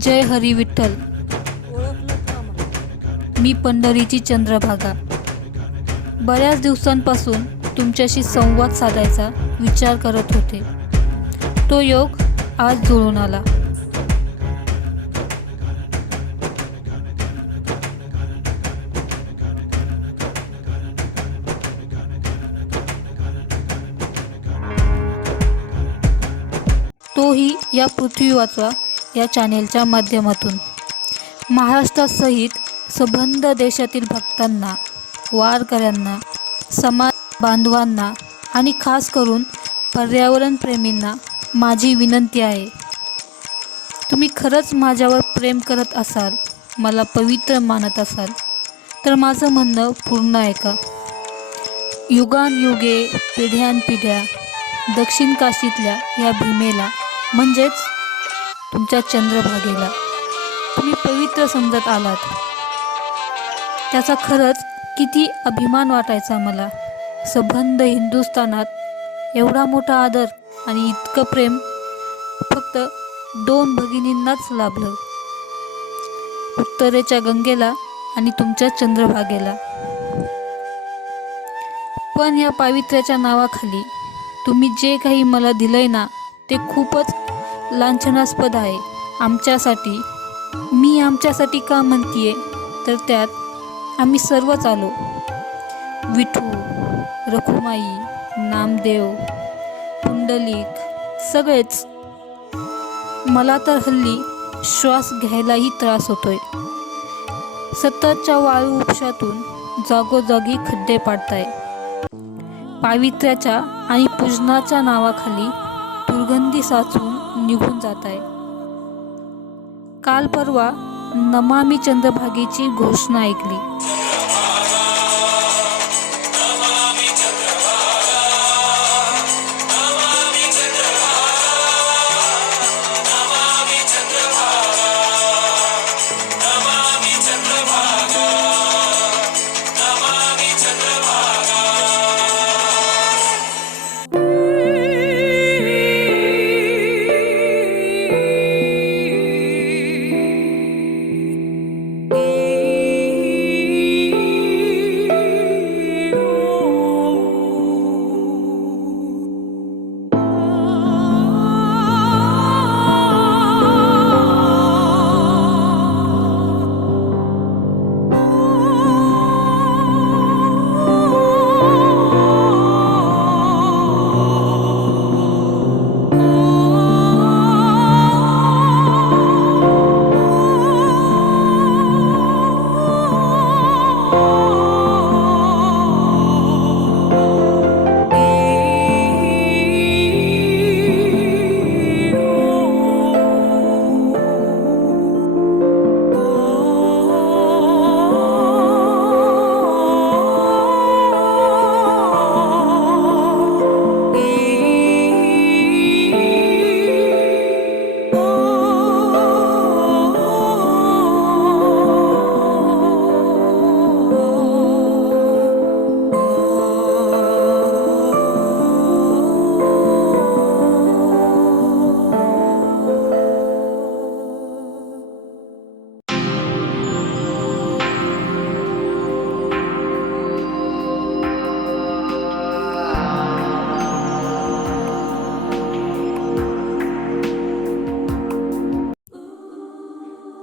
जय हरी विठ्ठल. मी पंढरीची चंद्रभागा. बऱ्याच दिवसांपासून तुमच्याशी संवाद साधायचा विचार करत होते. तो योग आज जुळून आला. तोही या पृथ्वी वाचवा या चॅनेलच्या माध्यमातून. महाराष्ट्रासहित संबंध देशातील भक्तांना, वारकऱ्यांना, समाज बांधवांना आणि खास करून पर्यावरण प्रेमींना माझी विनंती आहे. तुम्ही खरंच माझ्यावर प्रेम करत असाल, मला पवित्र मानत असाल तर माझं म्हणणं पूर्ण ऐका. युगानयुगे, पिढ्यानपिढ्या दक्षिण काशीतल्या या भीमेला म्हणजेच तुमच्या चंद्रभागेला तुम्ही पवित्र समजत आलात. त्याचा खरंच किती अभिमान वाटायचा मला. संबंध हिंदुस्थानात एवढा मोठा आदर आणि इतकं प्रेम फक्त 2 भगिनींनाच लाभलं, उत्तरेच्या गंगेला आणि तुमच्या चंद्रभागेला. पण या पावित्र्याच्या नावाखाली तुम्ही जे काही मला दिलंय ना, ते खूपच लांछनास्पद आहे आमच्यासाठी. मी आमच्यासाठी का म्हणतीये तर त्यात आम्ही सर्वच आलो. विठू, रखुमाई, नामदेव, पुंडलिक, सगळेच. मला तर हल्ली श्वास घ्यायलाही त्रास होतोय. सततच्या वाळू उपशातून जागोजागी खड्डे पाडताय. पावित्र्याच्या आणि पूजनाच्या नावाखाली दुर्गंधी साचून निघून जात आहे. काल परवा नमामि चंद्रभागेची घोषणा ऐकली.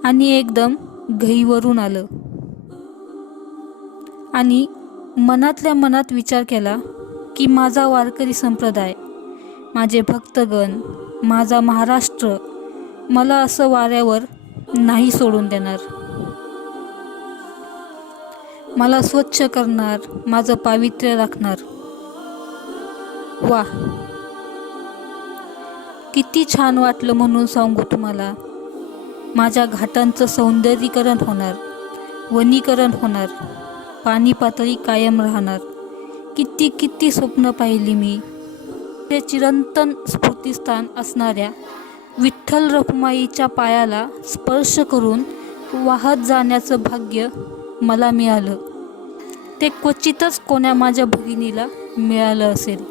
आणि एकदम घईवरून आलं आणि मनातल्या मनात विचार केला की माझा वारकरी संप्रदाय, माझे भक्तगण, माझा महाराष्ट्र मला असं वाऱ्यावर नाही सोडून देणार. मला स्वच्छ करणार, माझं पावित्र्य राखणार. वाह, किती छान वाटलं म्हणून सांगू तुम्हाला. माझ्या घाटांचं सौंदर्यीकरण होणार, वनीकरण होणार, पाणी पातळी कायम राहणार. किती किती स्वप्न पाहिली मी. ते चिरंतन स्फूर्तिस्थान असणाऱ्या विठ्ठल रखुमाईच्या पायाला स्पर्श करून वाहत जाण्याचं भाग्य मला मिळालं. ते क्वचितच कोण्या माझ्या भगिनीला मिळालं असेल.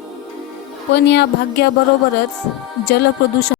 पण या भाग्याबरोबरच जलप्रदूषण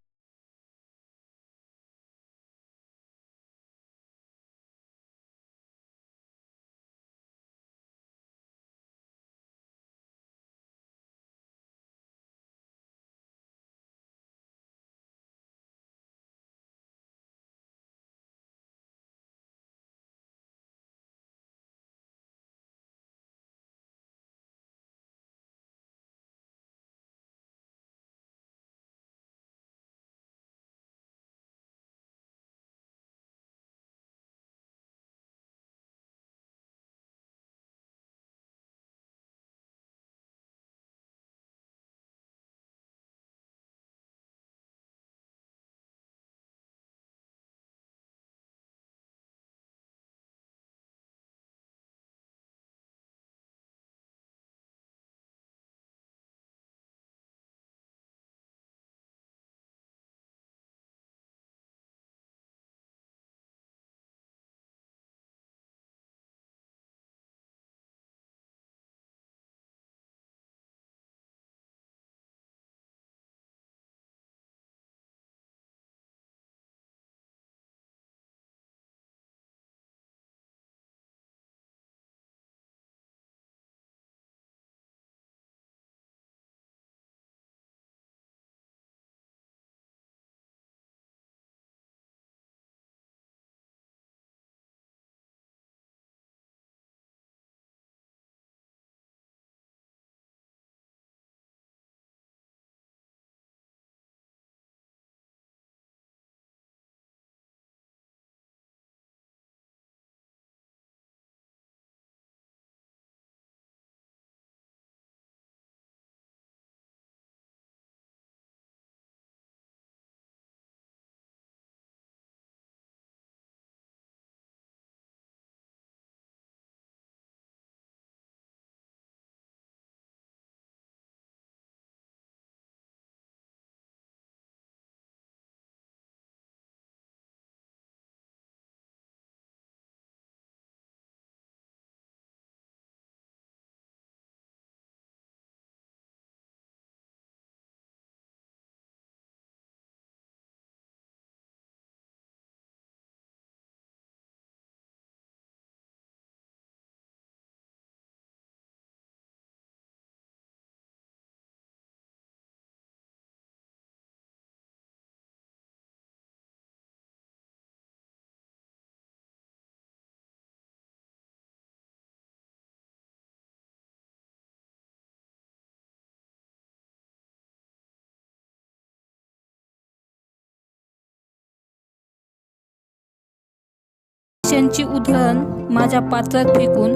पैशांची उधळण माझ्या पात्रात फेकून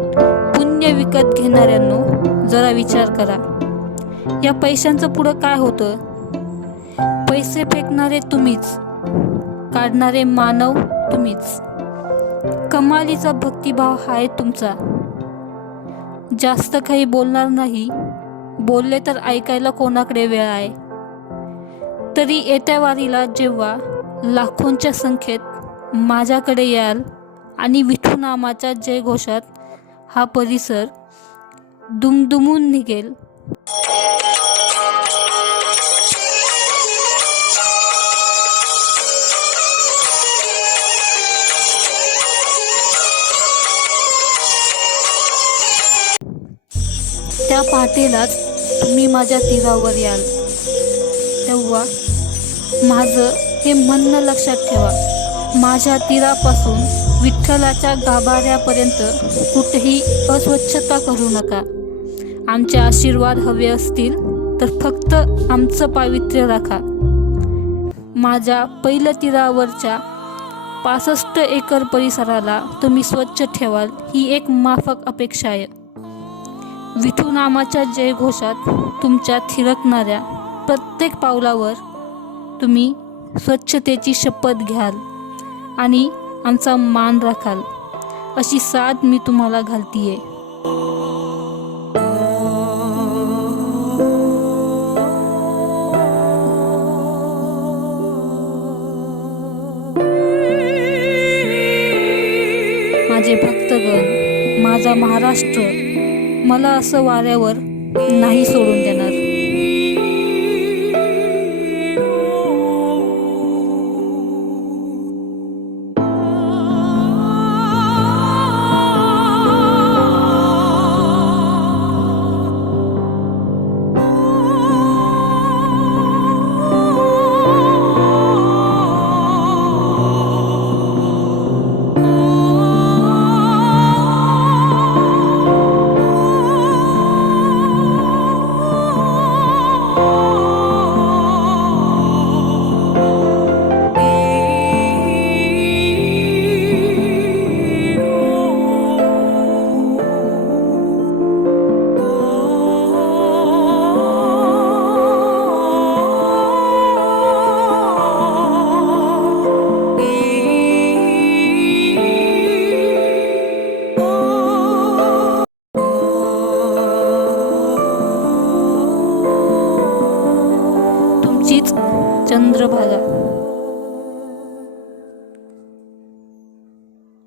पुण्य विकत घेणाऱ्यांनो जरा विचार करा. या पैशांचं पुढं काय होतं? पैसे फेकणारे तुम्हीच, काढणारे मानव तुम्हीच. कमालीचा भक्तिभाव हाय तुमचा. जास्त काही बोलणार नाही, बोलले तर ऐकायला कोणाकडे वेळ आहे. तरी येत्या वारीला जेव्हा लाखोंच्या संख्येत माझ्याकडे याल आणि विठू नामाच्या जयघोषात हा परिसर दुमदुमून निघेल, त्या पहाटेलाच तुम्ही माझ्या तीरावर याल. तेव्हा माझं हे म्हणणं लक्षात ठेवा, माझ्या तीरापासून विठ्ठलाच्या गाभाऱ्यापर्यंत कुठेही अस्वच्छता करू नका. आमचे आशीर्वाद हवे असतील तर फक्त आमचं पावित्र्य राखा. माझ्या पहिल्या तीरावरच्या 65 एकर परिसराला तुम्ही स्वच्छ ठेवाल ही एक माफक अपेक्षा आहे. विठू नामाच्या जयघोषात तुमच्या थिरकणाऱ्या प्रत्येक पावलावर तुम्ही स्वच्छतेची शपथ घ्याल आणि आमचा मान राखाल, अशी साथ मी तुम्हाला घालतीये. माझे भक्तगण, माझा महाराष्ट्र मला असं वाऱ्यावर नाही सोडून देणार. चंद्रभागा.